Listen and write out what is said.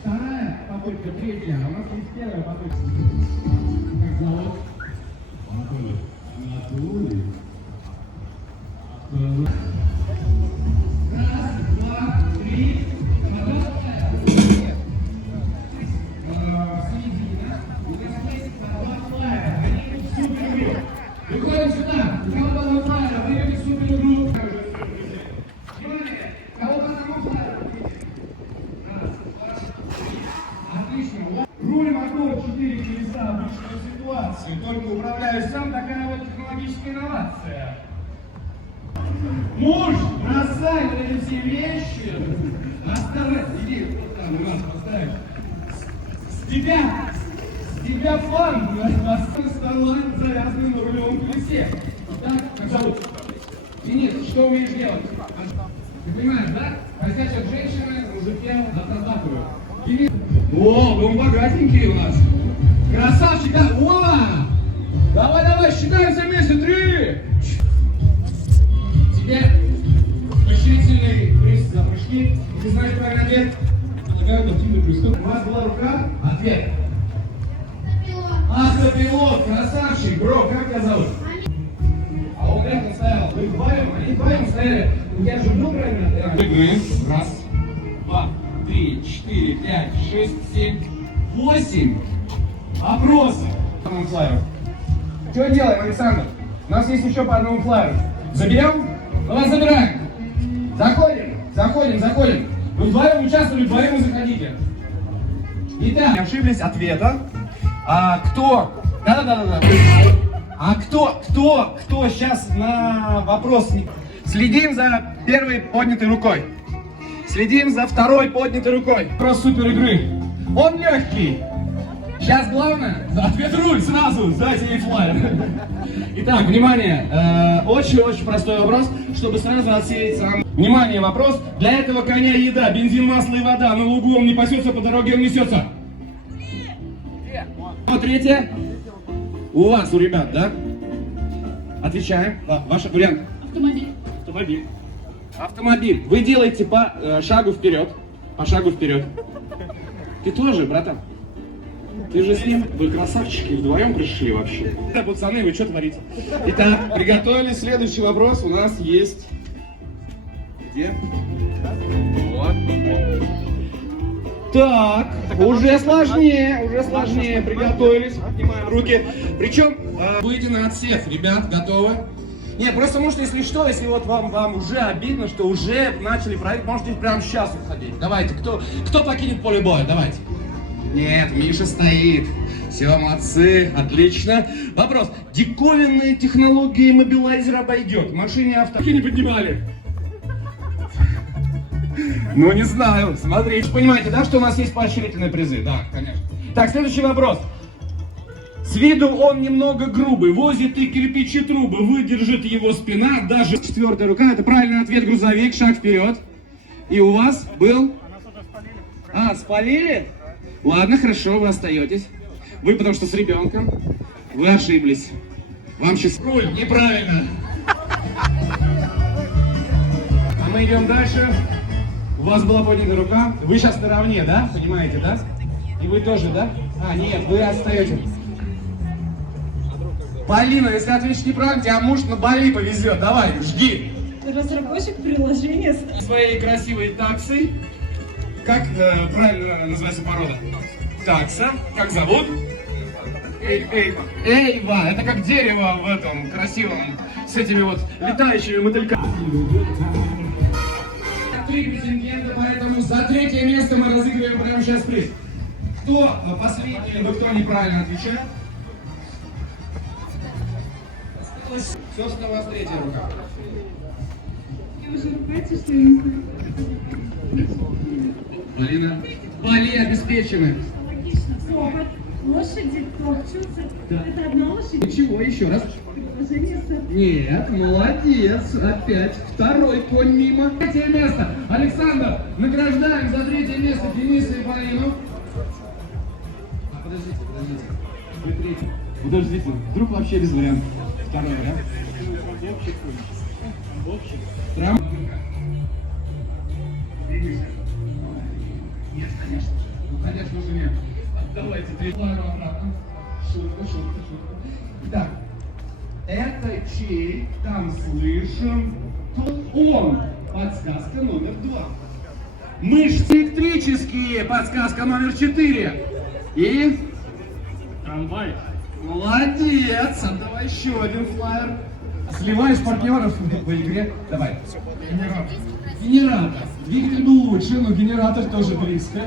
Вторая попытка, третья. У нас есть первая попытка. Как зовут? Анатолий. Раз, два, три. Выходим сюда. Кого-то на флайер, выйдете в супер игру. Внимание! Кого-то на флайер. Раз, два, три. Отлично. Руль мотор 4 колеса, обычная ситуация. Только управляю сам, такая вот технологическая инновация. Муж, бросай вот эти все вещи. Оставай. Иди, вот там, у нас поставишь. С тебя фан на стола завязанный на рулевом колесе. Так, как зовут? Денис, что умеешь делать? Ты понимаешь, да? Хотят женщины, мужики отрабатывают. Денис. О, дом богатенький у нас. Красавчик, да? О! Давай, считаем все вместе. 3. Тебе поощрительный приз за прыжки. Ты знаешь правильный ответ? Предлагаю активный прыжок. У вас была рука? Ответ. Автопилот, красавчик, бро, как тебя зовут? А он рядом стоял. Вы вдвоем стояли. Я же был правильно? Прыгаем. Раз, два, 3, 4, 5, 6, 7, 8. Вопросы. Что делаем, Александр? У нас есть еще по одному флайеру. Заберем? Давай забираем. Заходим. Вы вдвоем участвовали, вдвоем и заходите. Итак, ошиблись ответа. Кто? Да. А кто сейчас на вопрос? Следим за первой поднятой рукой. Следим за второй поднятой рукой. Вопрос супер игры. Он легкий. Сейчас главное, ответ руль сразу, дайте ей флайер. Итак, внимание, очень-очень простой вопрос, чтобы сразу отсеять сам. Внимание, вопрос. Для этого коня еда, бензин, масло и вода. На лугу он не пасется, по дороге он несется. Третье. У вас, у ребят, да? Отвечаем. Ваш вариант. Автомобиль. Вы делаете по шагу вперед. Ты тоже, братан? Ты же с ним? Вы красавчики, вдвоем пришли вообще. Да, пацаны, вы что творите? Итак, приготовились. Следующий вопрос у нас есть. Где? Вот. Так, уже сложнее, приготовились, поднимаем руки. Причем, выйти на отсев, ребят, готовы? Нет, просто может, если что, если вот вам уже обидно, что уже начали проект, можете прямо сейчас уходить. Давайте, кто покинет поле боя, давайте. Нет, Миша стоит. Все, молодцы, отлично. Вопрос, диковинные технологии мобилайзера обойдет? В машине авто не поднимали? Ну, не знаю, смотрите. Понимаете, да, что у нас есть поощрительные призы? Да, конечно. Так, следующий вопрос. С виду он немного грубый, возит и кирпичи трубы, выдержит его спина, даже четвертая рука. Это правильный ответ, грузовик, шаг вперед. И у вас был? Спалили? Ладно, хорошо, вы остаетесь. Вы потому что с ребенком. Вы ошиблись. Вам сейчас руль, неправильно. А мы идем дальше. У вас была поднята рука. Вы сейчас наравне, да? Понимаете, да? И вы тоже, да? Нет, вы остаетесь. Полина, если ответишь неправильно, тебя муж на Бали повезет. Давай, жги. Разработчик приложения. Своей красивой таксой. Как правильно называется порода? Такса. Как зовут? Эйва. Это как дерево в этом красивом, с этими вот летающими мотыльками. 3 претендента, поэтому за 3-е место мы разыгрываем прямо сейчас приз. Кто последний, либо кто неправильно отвечает? Собственно, у вас 3-я рука. Я уже ругаюсь, что я не знаю. Полина. Поле обеспечены. Логично. Повод. Лошади топчутся. Да. Это одна лошадь. Чего? Еще раз. Нет, молодец. Опять 2-й конь мимо. 3-е место. Александр, награждаем за 3-е место Дениса и Полину. Подождите. Если третий. Подождите, вдруг вообще без вариантов. Второй вариант. Прям. Нет, конечно же. Ну, конечно же, нет. Давайте третий. Шутка. Итак, это чей? Там слышим. Он. Подсказка номер 2. Мышцы электрические. Подсказка номер 4. И... Трамвай. Молодец! Отдавай еще один флаер. Сливаешь партнеров в игре. Давай. Генератор. Генератор. Двигатель был лучше, но генератор тоже близко.